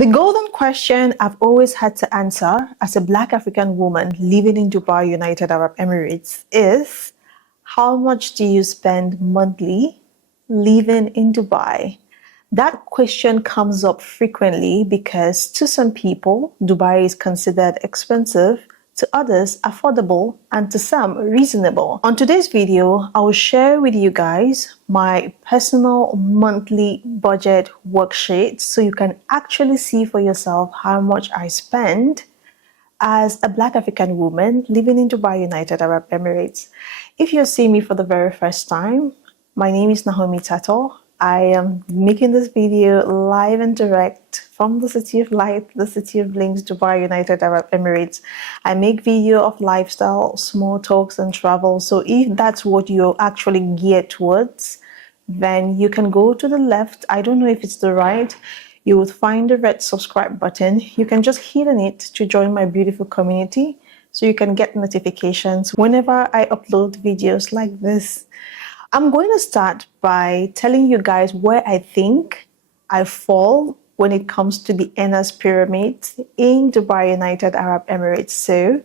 The golden question I've always had to answer as a Black African woman living in Dubai, United Arab Emirates is, how much do you spend monthly living in Dubai? That question comes up frequently because to some people, Dubai is considered expensive, to others affordable, and to some reasonable. On today's video, I will share with you guys my personal monthly budget worksheet so you can actually see for yourself how much I spend as a Black African woman living in Dubai, United Arab Emirates. If you're seeing me for the very first time, my name is Naomi Tato. I am making this video live and direct from the City of Light, the City of Blinks, Dubai, United Arab Emirates. I make video of lifestyle, small talks, and travel. So if that's what you're actually geared towards, then you can go to the left. I don't know if it's the right. You will find the red subscribe button. You can just hit on it to join my beautiful community so you can get notifications whenever I upload videos like this. I'm going to start by telling you guys where I think I fall when it comes to the earners pyramid in Dubai, United Arab Emirates. So,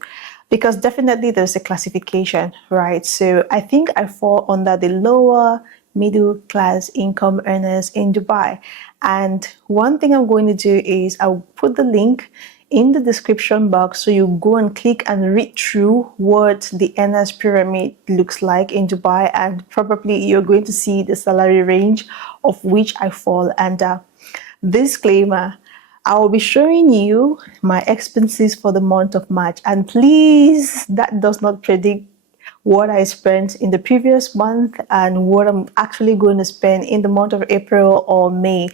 because definitely there's a classification, right? So I think I fall under the lower middle class income earners in Dubai. And one thing I'm going to do is I'll put the link in the description box so you go and click and read through what the earners pyramid looks like in Dubai, and probably you're going to see the salary range of which I fall under. Disclaimer, I will be showing you my expenses for the month of March, and please, that does not predict what I spent in the previous month and what I'm actually going to spend in the month of April or May.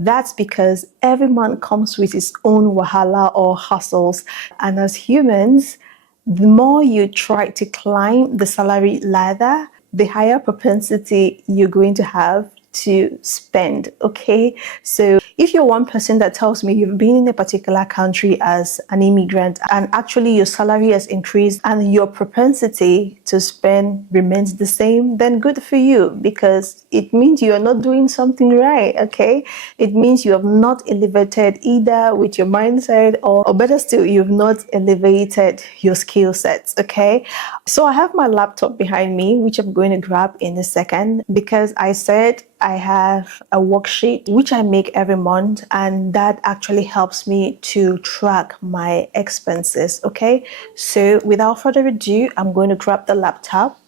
That's because every month comes with its own wahala or hustles. And as humans, the more you try to climb the salary ladder, the higher propensity you're going to have to spend, okay? So if you're one person that tells me you've been in a particular country as an immigrant and actually your salary has increased and your propensity to spend remains the same, then good for you, because it means you're not doing something right, okay? It means you have not elevated either with your mindset, or better still, you've not elevated your skill sets, okay? So I have my laptop behind me, which I'm going to grab in a second, because I said I have a worksheet which I make every month, and that actually helps me to track my expenses, okay? So without further ado, I'm going to grab the laptop.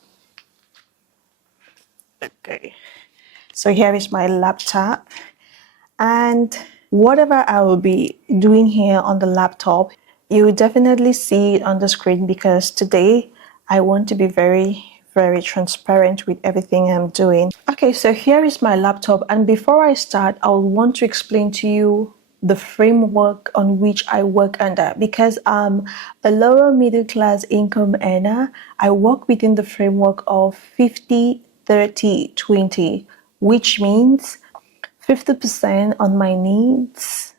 Okay, so here is my laptop, and whatever I will be doing here on the laptop, you will definitely see it on the screen, because today I want to be very transparent with everything I'm doing. Okay, so here is my laptop, and before I start, I want to explain to you the framework on which I work under, because I'm a lower middle class income earner. I work within the framework of 50-30-20, which means 50% on my needs,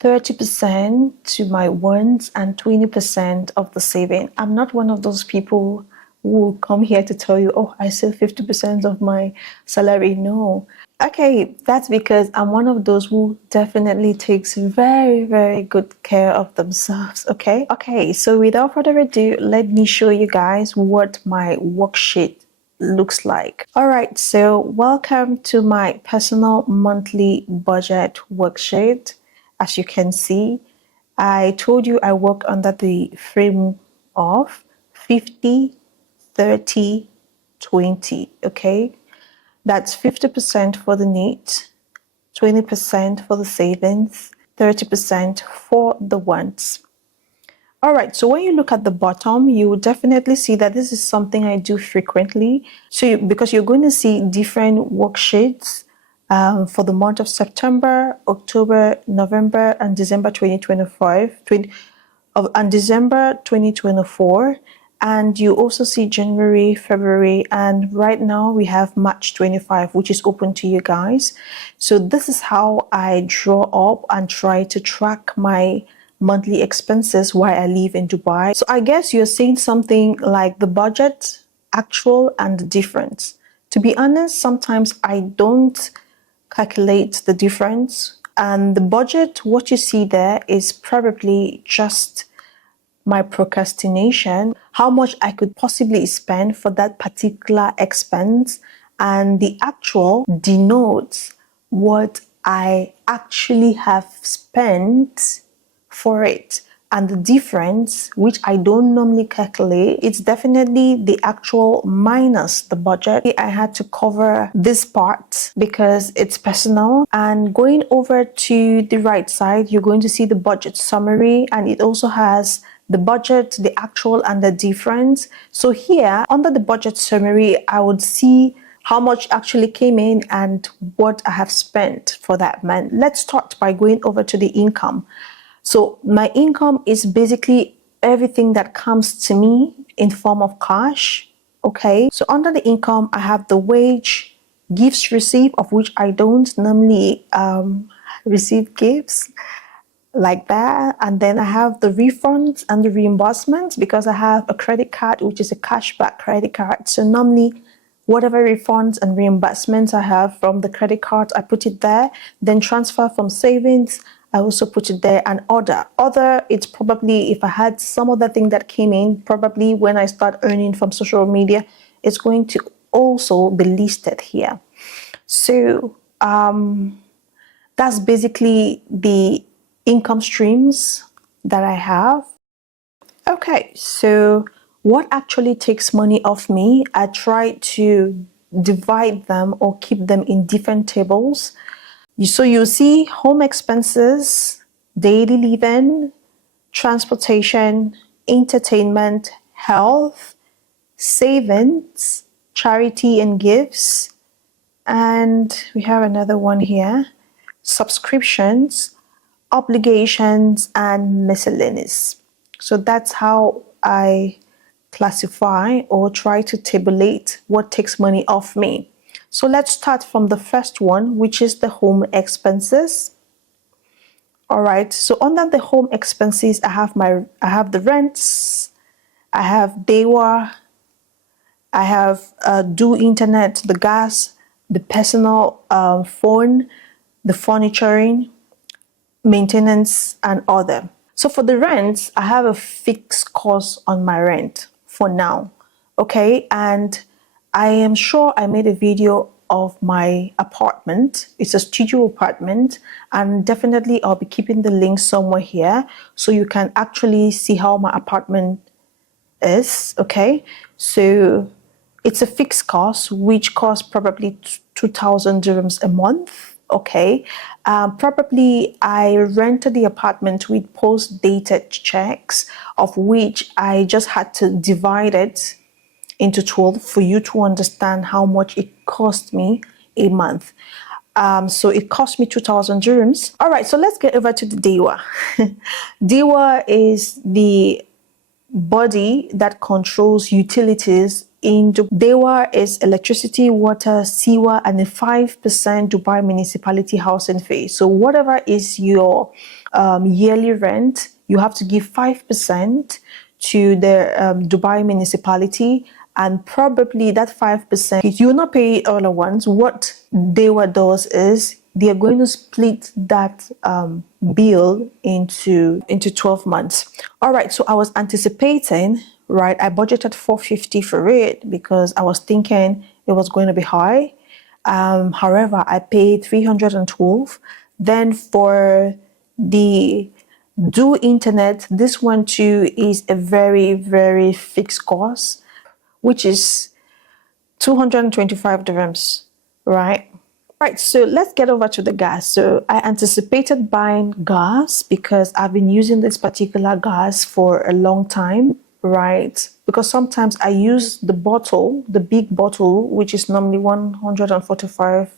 30% to my wants, and 20% of the saving. I'm not one of those people who will come here to tell you, oh, I save 50% of my salary. No. Okay, that's because I'm one of those who definitely takes very good care of themselves, okay? Okay, so without further ado, let me show you guys what my worksheet looks like. All right, so welcome to my personal monthly budget worksheet. As you can see, I told you I work under the frame of 50-30-20, okay? That's 50% for the needs, 20% for the savings, 30% for the wants. All right, so when you look at the bottom, you will definitely see that this is something I do frequently. So because you're going to see different worksheets for the month of September, October, November, and December 2025, and December 2024. And you also see January, February, and right now we have March 25, which is open to you guys. So this is how I draw up and try to track my monthly expenses while I live in Dubai. So I guess you're seeing something like the budget, actual, and the difference. To be honest, sometimes I don't calculate the difference. And the budget, what you see there, is probably just my procrastination, how much I could possibly spend for that particular expense, and the actual denotes what I actually have spent for it. And the difference, which I don't normally calculate, it's definitely the actual minus the budget. I had to cover this part because it's personal. And going over to the right side, you're going to see the budget summary, and it also has the budget, the actual, and the difference. So here, under the budget summary, I would see how much actually came in and what I have spent for that month. Let's start by going over to the income. So my income is basically everything that comes to me in form of cash. Okay. So under the income, I have the wage, gifts received, of which I don't normally receive gifts like that. And then I have the refunds and the reimbursements because I have a credit card, which is a cashback credit card. So normally whatever refunds and reimbursements I have from the credit card, I put it there. Then transfer from savings, I also put it there. And other, it's probably if I had some other thing that came in, probably when I start earning from social media, it's going to also be listed here. So that's basically the income streams that I have. Okay, so what actually takes money off me? I try to divide them or keep them in different tables. So you'll see home expenses, daily living, transportation, entertainment, health, savings, charity and gifts, and we have another one here, subscriptions, obligations, and miscellaneous. So that's how I classify or try to tabulate what takes money off me. So let's start from the first one, which is the home expenses. All right, so under the home expenses, I have the rents, I have dewa, I have do internet, the gas, the personal phone, the furnituring, maintenance, and other. So for the rent, I have a fixed cost on my rent for now. Okay, and I am sure I made a video of my apartment. It's a studio apartment, and definitely I'll be keeping the link somewhere here so you can actually see how my apartment is. Okay, so it's a fixed cost which costs probably 2,000 dirhams a month. Okay, probably I rented the apartment with post-dated checks, of which I just had to divide it into 12 for you to understand how much it cost me a month. So it cost me 2,000 dirhams. All right, so let's get over to the DEWA. DEWA is the body that controls utilities in Dubai. DEWA is electricity, water, sewer, and a 5% Dubai municipality housing fee. So whatever is your yearly rent, you have to give 5% to the Dubai municipality, and probably that 5%, you will not pay it all at once. What DEWA does is they are going to split that bill into 12 months. All right, so I was anticipating, right? I budgeted 450 for it because I was thinking it was going to be high. However, I paid 312. Then for the do internet, this one too is a very, very fixed cost, which is 225 dirhams, right? Right, so let's get over to the gas. So I anticipated buying gas because I've been using this particular gas for a long time, right? Because sometimes I use the bottle, the big bottle, which is normally 145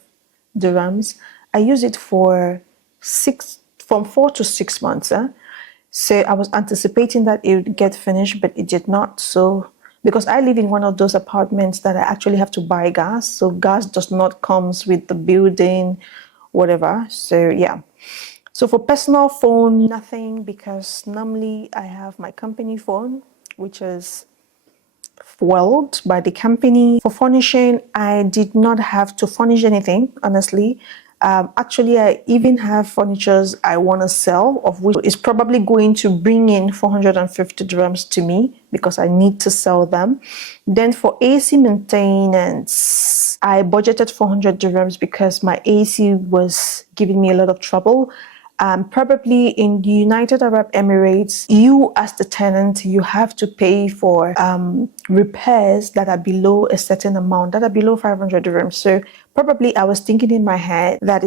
dirhams. I use it for from 4 to 6 months. So I was anticipating that it would get finished, but it did not. So because I live in one of those apartments that I actually have to buy gas. So gas does not comes with the building, whatever. So yeah. So for personal phone, nothing, because normally I have my company phone, which is fueled by the company. For furnishing, I did not have to furnish anything, honestly. Actually, I even have furnitures I want to sell, of which is probably going to bring in 450 dirhams to me because I need to sell them. Then for AC maintenance, I budgeted 400 dirhams because my AC was giving me a lot of trouble. Probably in the United Arab Emirates, you as the tenant, you have to pay for repairs that are below a certain amount, that are below 500 dirhams. So probably I was thinking in my head that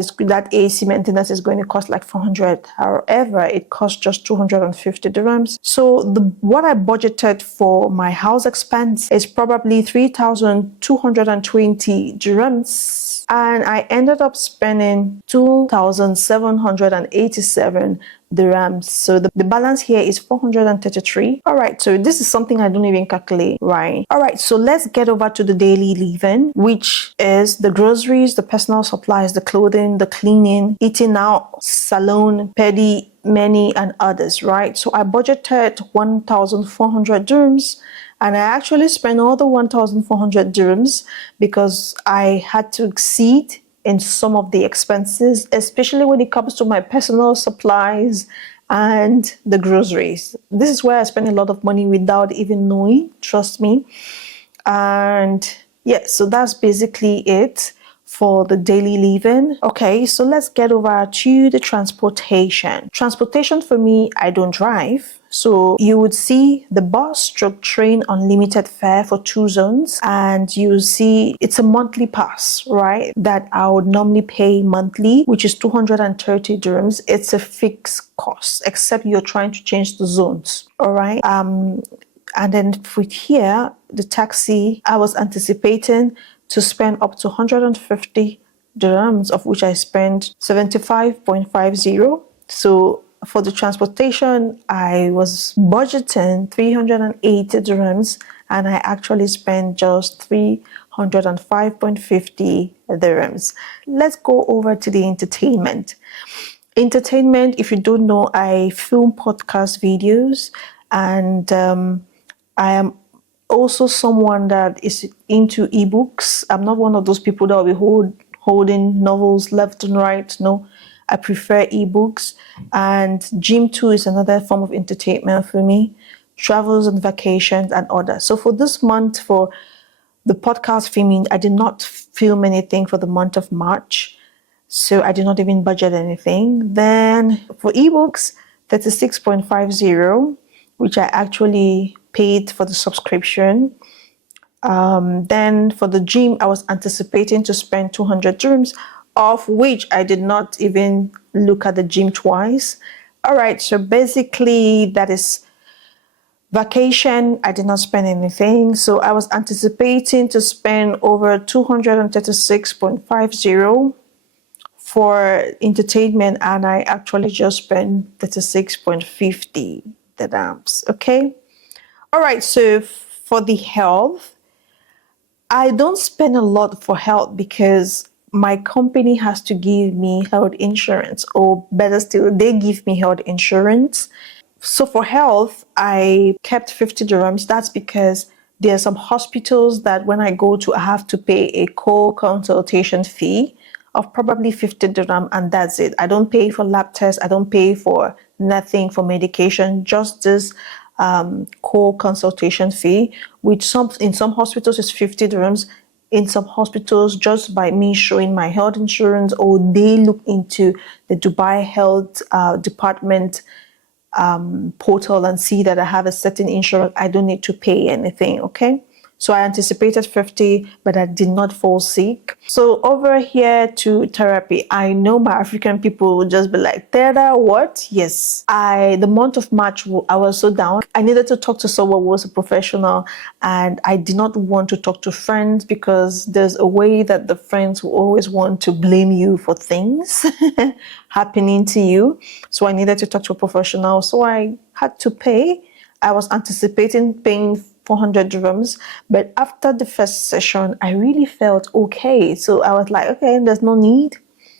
AC maintenance is going to cost like 400. However, it costs just 250 dirhams. So what I budgeted for my house expense is probably 3,220 dirhams. And I ended up spending 2,787 dirhams. So the balance here is 433. All right, so this is something I don't even calculate, right? All right, so let's get over to the daily living, which is the groceries, the personal supplies, the clothing, the cleaning, eating out, salon, pedi, many and others, right? So I budgeted 1,400 dirhams. And I actually spent all the 1,400 dirhams because I had to exceed in some of the expenses, especially when it comes to my personal supplies and the groceries. This is where I spend a lot of money without even knowing, trust me. And yeah, so that's basically it for the daily living. Okay, so let's get over to the transportation. Transportation for me, I don't drive. So you would see the bus stroke train unlimited fare for 2 zones, and you see it's a monthly pass, right? That I would normally pay monthly, which is 230 dirhams. It's a fixed cost, except you're trying to change the zones, all right? And then with here, the taxi, I was anticipating to spend up to 150 dirhams, of which I spent 75.50. So for the transportation, I was budgeting 380 dirhams, and I actually spent just 305.50 dirhams. Let's go over to the entertainment. Entertainment, if you don't know, I film podcast videos, and I am also someone that is into ebooks. I'm not one of those people that will be holding novels left and right. No, I prefer ebooks. And gym too is another form of entertainment for me. Travels and vacations and others. So for this month, for the podcast filming, I did not film anything for the month of March. So I did not even budget anything. Then for ebooks, 36.50, which I actually paid for the subscription. Then for the gym, I was anticipating to spend 200 dirhams, of which I did not even look at the gym twice. All right, so basically that is vacation. I did not spend anything. So I was anticipating to spend over 236.50 for entertainment, and I actually just spent 36.50 dirhams. Okay. All right. So for the health, I don't spend a lot for health because my company has to give me health insurance, or better still, they give me health insurance. So for health, I kept 50 dirhams. That's because there are some hospitals that when I go to, I have to pay a co-consultation fee of probably 50 dirham, and that's it. I don't pay for lab tests. I don't pay for nothing for medication, just this co-consultation fee, which in some hospitals is 50 dirhams. In some hospitals, just by me showing my health insurance, or they look into the Dubai Health Department portal and see that I have a certain insurance, I don't need to pay anything, okay? So I anticipated 50, but I did not fall sick. So over here to therapy, I know my African people will just be like, Tera, what? Yes. The month of March, I was so down. I needed to talk to someone who was a professional, and I did not want to talk to friends because there's a way that the friends will always want to blame you for things happening to you. So I needed to talk to a professional. So I had to pay. I was anticipating paying 400 dirhams, but after the first session, I really felt okay. So I was like, okay, there's no need,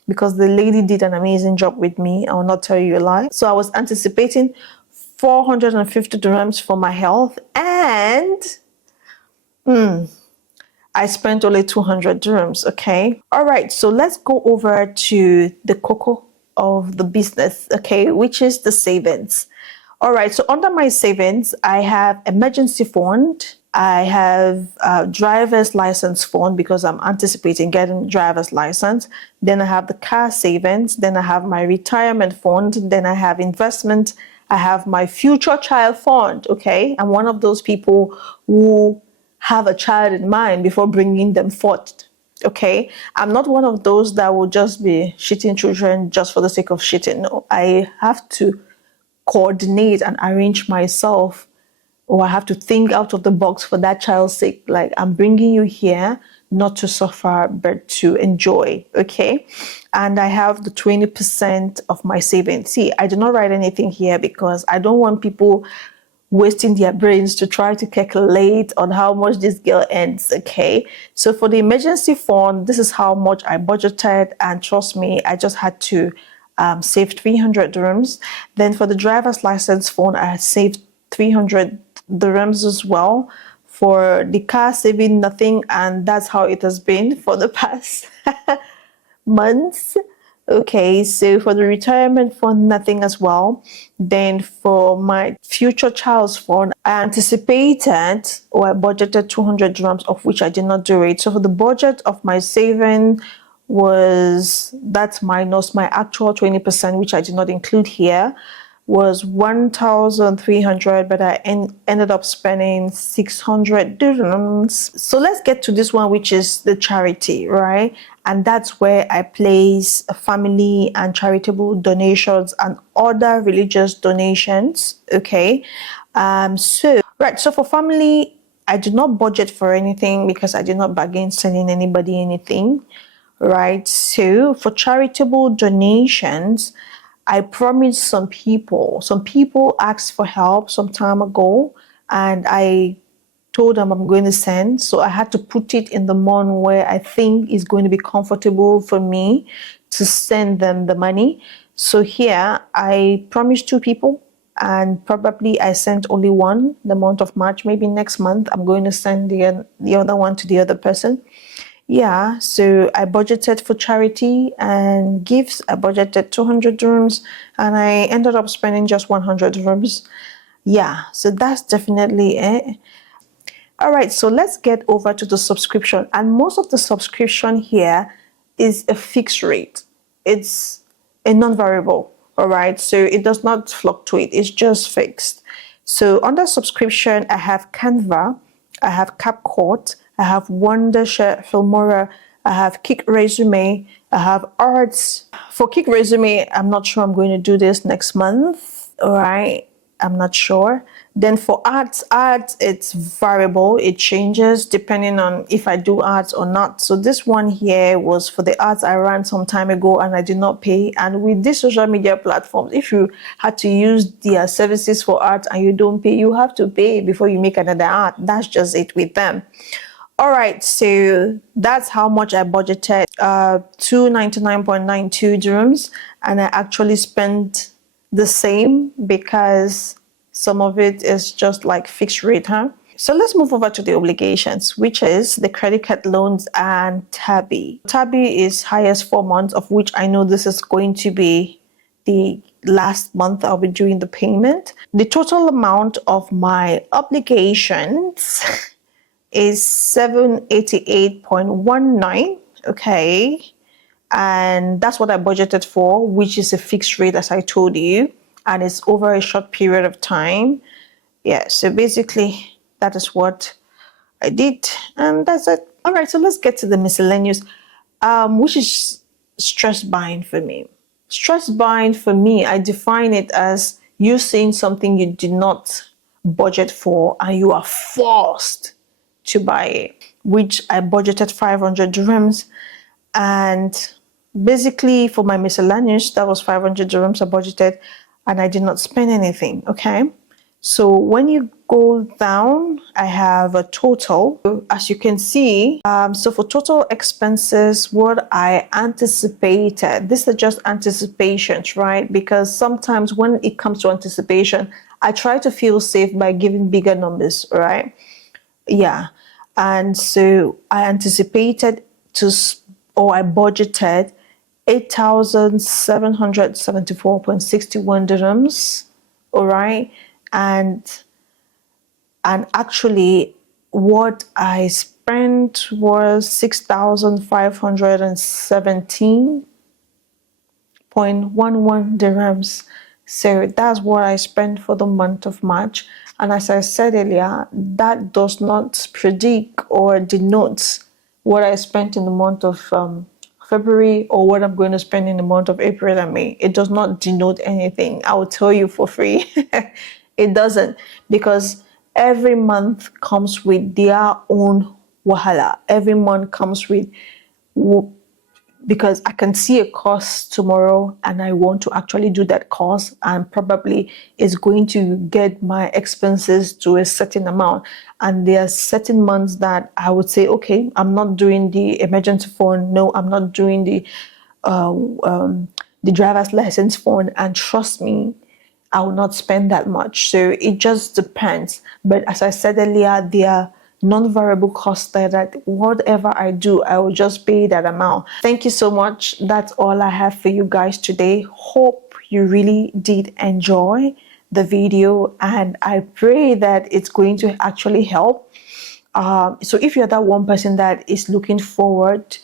because the lady did an amazing job with me. I will not tell you a lie. So I was anticipating 450 dirhams for my health, and I spent only 200 dirhams, okay? All right, so let's go over to the cocoa of the business, okay, which is the savings. All right, so under my savings, I have emergency fund. I have driver's license fund because I'm anticipating getting driver's license. Then I have the car savings. Then I have my retirement fund. Then I have investment. I have my future child fund. Okay, I'm one of those people who have a child in mind before bringing them forth. Okay, I'm not one of those that will just be shitting children just for the sake of shitting. No, I have to coordinate and arrange myself, or I have to think out of the box for that child's sake. Like, I'm bringing you here not to suffer but to enjoy. Okay, and I have the 20% of my savings. See, I do not write anything here because I don't want people wasting their brains to try to calculate on how much this girl earns. Okay, so for the emergency fund, this is how much I budgeted, and trust me, I just had to save 300 dirhams. Then for the driver's license fund, I had saved 300 dirhams as well. For the car, saving nothing, and that's how it has been for the past months. Okay, so for the retirement fund, nothing as well. Then for my future child's fund, I anticipated, or I budgeted 200 dirhams, of which I did not do it. So for the budget of my saving was, that's minus my actual 20%, which I did not include here, was 1,300, but I ended up spending 600 dirhams. So let's get to this one, which is the charity, right? And that's where I place family and charitable donations and other religious donations. Okay, so for family, I did not budget for anything because I did not bargain sending anybody anything, right? So for charitable donations, I promised some people asked for help some time ago, and I told them I'm going to send. So I had to put it in the month where I think is going to be comfortable for me to send them the money. So here I promised 2 people, and probably I sent only one the month of March. Maybe next month I'm going to send the other one to the other person. Yeah, so I budgeted for charity and gifts. I budgeted 200 dirhams, and I ended up spending just 100 dirhams. Yeah, so that's definitely it. All right, so let's get over to the subscription. And most of the subscription here is a fixed rate. It's a non-variable, all right? So it does not fluctuate, it's just fixed. So under subscription, I have Canva, I have CapCut, I have Wondershare, Filmora, I have Kick Resume, I have Arts. For Kick Resume, I'm not sure I'm going to do this next month, all right? I'm not sure. Then for ads, it's variable. It changes depending on if I do ads or not. So this one here was for the ads I ran some time ago and I did not pay. And with these social media platforms, if you had to use their services for ads and you don't pay, you have to pay before you make another ad. That's just it with them. All right, so that's how much I budgeted, 299.92 dirhams, and I actually spent the same because some of it is just like fixed rate, huh? So let's move over to the obligations, which is the credit card loans and Tabby. Tabby is highest 4 months, of which I know this is going to be the last month I'll be doing the payment. The total amount of my obligations is 788.19, okay? And that's what I budgeted for, which is a fixed rate, as I told you, and it's over a short period of time. Yeah, so basically that is what I did, and that's it. All right, so let's get to the miscellaneous, which is stress buying for me. Stress buying for me, I define it as you seeing something you did not budget for and you are forced to buy it, which I budgeted 500 dirhams. And basically for my miscellaneous, that was 500 dirhams I budgeted, and I did not spend anything, okay? So when you go down, I have a total, as you can see. So for total expenses, what I anticipated, these are just anticipations, right? Because sometimes when it comes to anticipation, I try to feel safe by giving bigger numbers, right? Yeah. And so I anticipated or I budgeted 8,774.61 dirhams. All right. And actually, what I spent was 6,517.11 dirhams. So that's what I spent for the month of March. And as I said earlier, that does not predict or denote what I spent in the month of February or what I'm going to spend in the month of April and May. It does not denote anything. I will tell you for free. It doesn't, because every month comes with their own wahala. Every month comes with, because I can see a course tomorrow and I want to actually do that course, and probably it's going to get my expenses to a certain amount. And there are certain months that I would say, okay, I'm not doing the emergency fund. No, I'm not doing the driver's license fund. And trust me, I will not spend that much. So it just depends. But as I said earlier, there are non-variable costs there that whatever I do, I will just pay that amount. Thank you so much. That's all I have for you guys today. Hope you really did enjoy the video, and I pray that it's going to actually help. So if you're that one person that is looking forward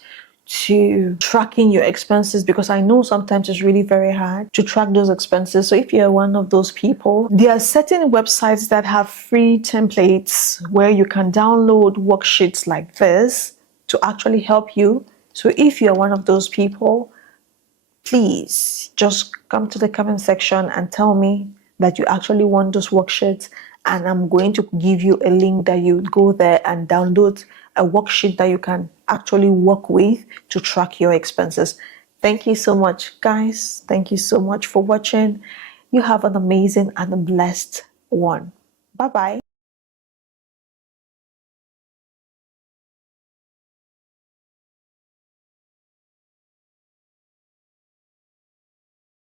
to tracking your expenses, because I know sometimes it's really very hard to track those expenses. So if you're one of those people, there are certain websites that have free templates where you can download worksheets like this to actually help you. So if you're one of those people, please just come to the comment section and tell me that you actually want those worksheets, and I'm going to give you a link that you go there and download a worksheet that you can actually work with to track your expenses. Thank you so much, guys. Thank you so much for watching. You have an amazing and a blessed one. Bye bye.